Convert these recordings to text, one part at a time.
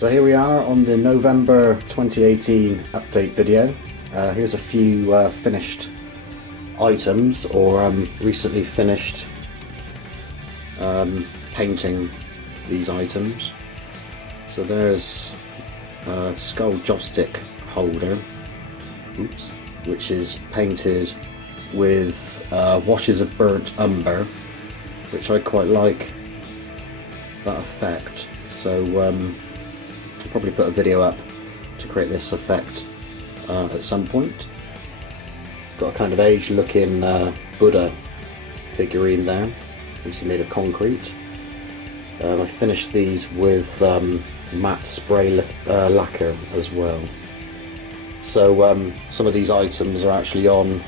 So here we are on the November 2018 update video. Here's a few finished items, or recently finished painting these items. So there's a skull joystick holder, which is painted with washes of burnt umber, which I quite like that effect. So I'll probably put a video up to create this effect at some point. Got a kind of aged looking Buddha figurine there, obviously made of concrete. I finished these with matte spray lacquer as well. So some of these items are actually on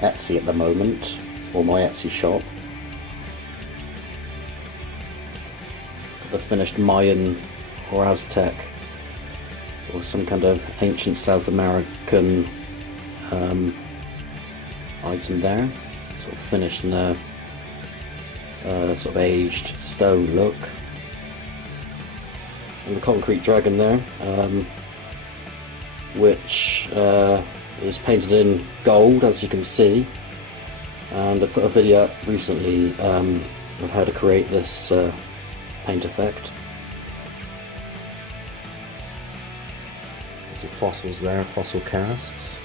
Etsy at the moment, or my Etsy shop. Got the finished Mayan or Aztec or some kind of ancient South American item there, sort of finished in a sort of aged stone look. And the concrete dragon there, which is painted in gold, as you can see. And I put a video up recently of how to create this paint effect. Some fossils there, fossil casts.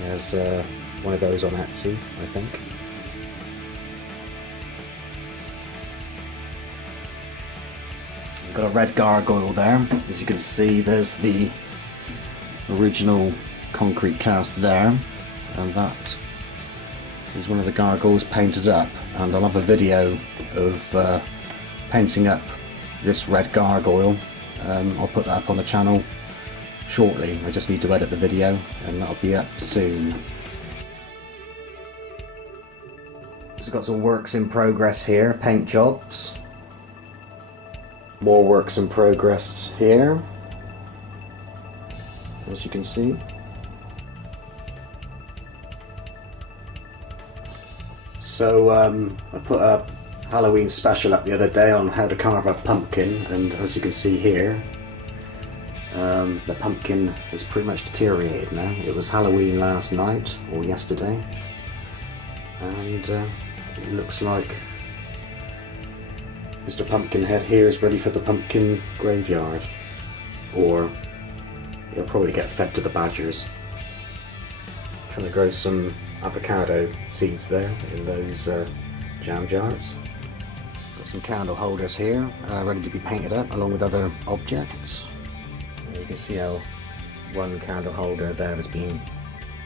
There's one of those on Etsy, I think. Got a red gargoyle there. As you can see, there's the original concrete cast there, and that is one of the gargoyles painted up. And I'll have a video of painting up this red gargoyle. I'll put that up on the channel shortly. I just need to edit the video and that'll be up soon. So got some works in progress here, paint jobs. More works in progress here, as you can see. So I put a Halloween special up the other day on how to carve a pumpkin, and as you can see here, the pumpkin has pretty much deteriorated now. It was Halloween last night, or yesterday, and it looks like Mr. Pumpkinhead here is ready for the pumpkin graveyard, or he'll probably get fed to the badgers. Trying to grow some avocado seeds there in those jam jars. Got some candle holders here, ready to be painted up along with other objects. You can see how one candle holder there is being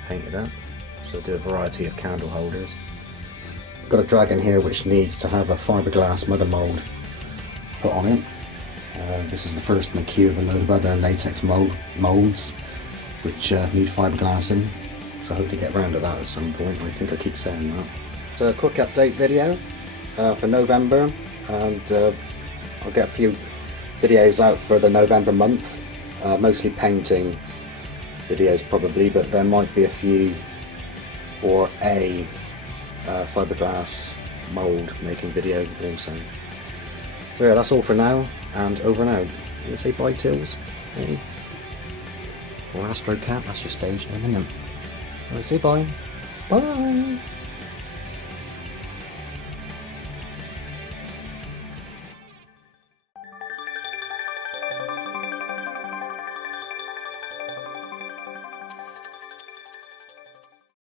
painted up, so I'll do a variety of candle holders. Got a dragon here which needs to have a fiberglass mother mould put on it. This is the first in a queue of a load of other latex moulds which need fiberglass in, so I hope to get round to that at some point. I think I keep saying that. So a quick update video for November, and I'll get a few videos out for the November month. Mostly painting videos probably, but there might be a few, or a fiberglass mould making video also. So yeah, that's all for now, and over and out. You gonna say bye, Tills? Maybe? Or Astro Cat, that's your stage name, isn't it? Alright, say bye. Bye!